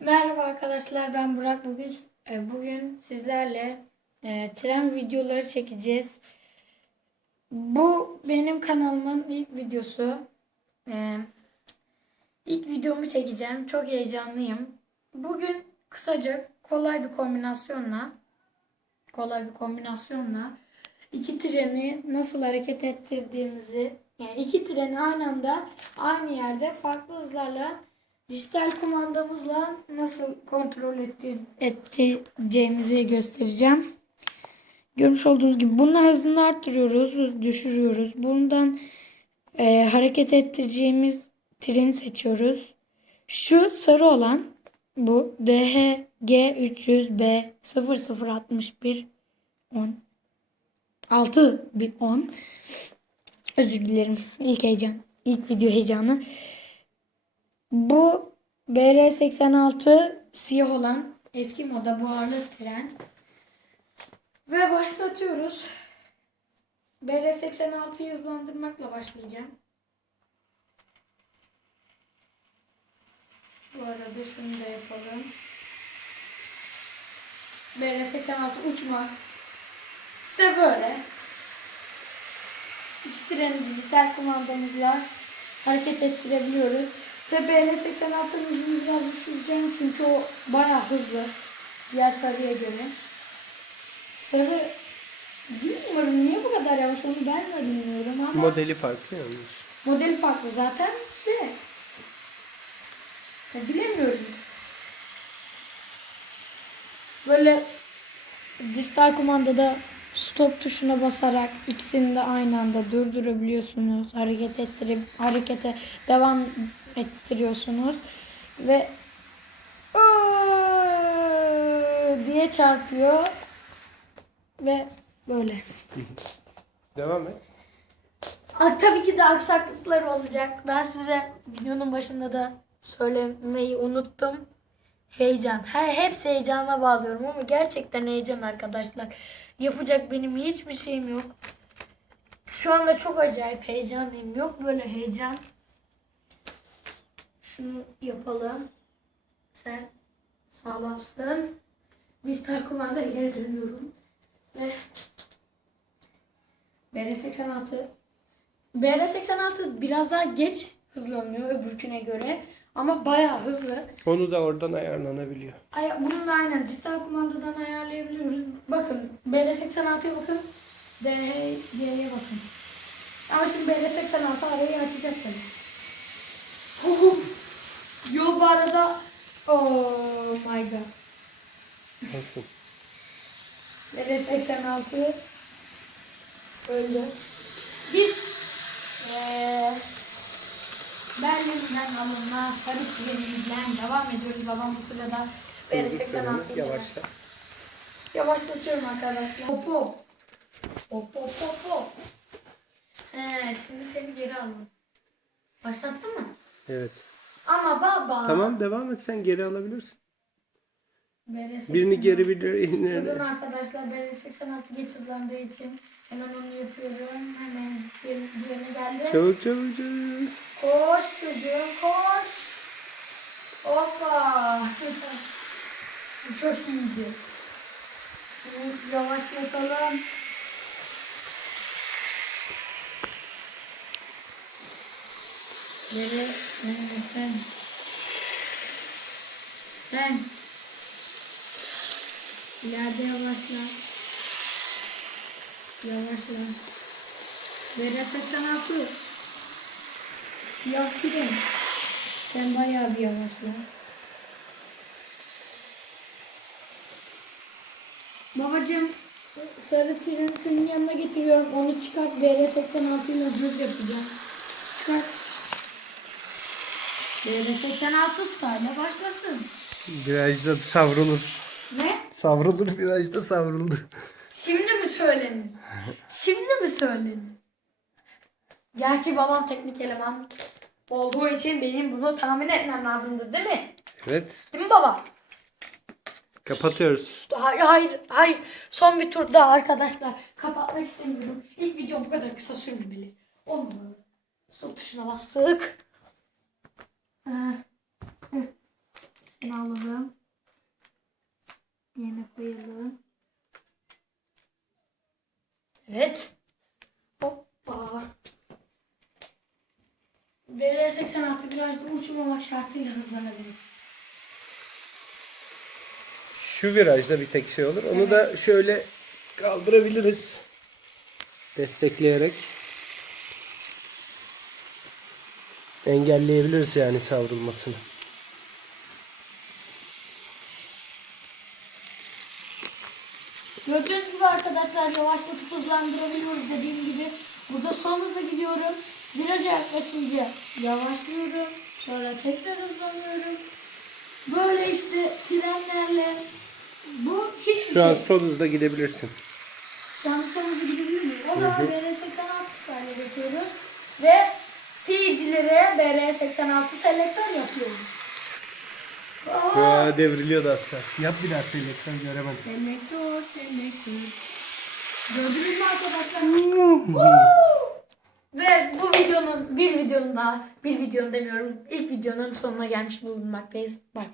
Merhaba arkadaşlar ben Burak bugün e, bugün sizlerle e, tren videoları çekeceğiz. Bu benim kanalımın ilk videosu. E, ilk videomu çekeceğim. Çok heyecanlıyım. Bugün kısaca kolay bir kombinasyonla kolay bir kombinasyonla iki treni nasıl hareket ettirdiğimizi yani iki treni aynı anda aynı yerde farklı hızlarla dijital kumandamızla nasıl kontrol etti, edeceğimizi göstereceğim. Görmüş olduğunuz gibi bunun hızını arttırıyoruz, düşürüyoruz. Bundan e, hareket ettireceğimiz treni seçiyoruz. Şu sarı olan bu DHG 300B 0061 10 6 bir 10 Özür dilerim. İlk heyecan. ilk video heyecanı. Bu BR86 siyah olan eski moda buharlı tren. Ve başlatıyoruz. BR86'yı hızlandırmakla başlayacağım. Bu arada şunu da yapalım. BR86 uçma. İşte böyle. İki treni dijital kumandamızla hareket ettirebiliyoruz. Ve BL86'nın hızını biraz düşüreceğim çünkü o bayağı hızlı. Diğer sarıya göre. Sarı bilmiyorum niye bu kadar yavaş onu ben de bilmiyorum ama Modeli farklı yalnız. model farklı zaten de ya bilemiyorum. Böyle dijital kumandada stop tuşuna basarak ikisini de aynı anda durdurabiliyorsunuz. Hareket ettirip harekete devam ettiriyorsunuz ve diye çarpıyor ve böyle. Devam et. Aa, tabii ki de aksaklıklar olacak. Ben size videonun başında da söylemeyi unuttum. Heyecan. Her hepsi heyecana bağlıyorum ama gerçekten heyecan arkadaşlar. Yapacak benim hiçbir şeyim yok. Şu anda çok acayip heyecanlıyım. Yok böyle heyecan. Şunu yapalım. Sen sağlamsın. Dijital kumanda ileri dönüyorum. Ve BR86 BR86 biraz daha geç hızlanıyor öbürküne göre. Ama bayağı hızlı. Onu da oradan ayarlanabiliyor. Ay, bununla aynen dijital kumandadan ayarlayabiliyoruz. Bakın BR86'ya bakın. DHG'ye bakın. Ama şimdi BR86 arayı açacak tabii. Arada Oh my god. Olsun. BR86 öldü. Biz eee Berlin'den alınma sarı trenimizden devam ediyoruz. Babam bu sırada BR86 'yı Yavaşla. Yavaşlatıyorum arkadaşlar. Hop hop. Hop hop hop hop. He, şimdi seni geri alalım. Başlattın mı? Evet. Ama baba. Tamam devam et sen geri alabilirsin. BR86. Birini geri bir Durun ileri. arkadaşlar BR86 geç hızlandığı için hemen onu yapıyorum. Hemen diğeri diğerine geldi. Çabuk çabuk çabuk. Koş çocuğum koş. Hoppa. Bu çok iyiydi. Bunu yavaşlatalım. Nereye? Nereye sen? Sen. İleride yavaşla. Yavaşla. Nereye 86? Siyah tren. Sen bayağı bir yavaşla. Babacım sarı treni senin yanına getiriyorum. Onu çıkart. BR86 ile düz yapacağım. Çıkart. BR86 style başlasın. Virajda savrulur. Ne? Savrulur virajda savrulur. Şimdi mi söylenir? Şimdi mi söylenir? Gerçi babam teknik eleman olduğu için benim bunu tahmin etmem lazımdı değil mi? Evet. Değil mi baba? Kapatıyoruz. Hayır, hayır, hayır. Son bir tur daha arkadaşlar. Kapatmak istemiyorum. İlk video bu kadar kısa sürmemeli. Olmalı. Stop tuşuna bastık. Şunu alalım. Yerine koyalım. Evet. Hoppa. BR86 virajda uçmamak şartıyla hızlanabilir. Şu virajda bir tek şey olur. Onu da şöyle kaldırabiliriz. Destekleyerek. Engelleyebiliriz yani savrulmasını. Gördüğünüz gibi arkadaşlar yavaşlatıp hızlandırabiliyoruz dediğim gibi. Burada son hızla gidiyorum. Viraja yaklaşınca yavaşlıyorum. Sonra tekrar hızlanıyorum. Böyle işte frenlerle bu hiçbir Şu an şey. son hızda gidebilirsin. Son hızla gidebilir miyim? O zaman BR86 tane yapıyoruz. Ve seyircilere BR86 selektör yapıyoruz. Aa! Aa, devriliyor da hatta. Yap bir daha selektör göremedim. Selektör, selektör. Gördünüz mü arkadaşlar? Ve bu videonun bir videonun daha bir videonun demiyorum ilk videonun sonuna gelmiş bulunmaktayız. Bak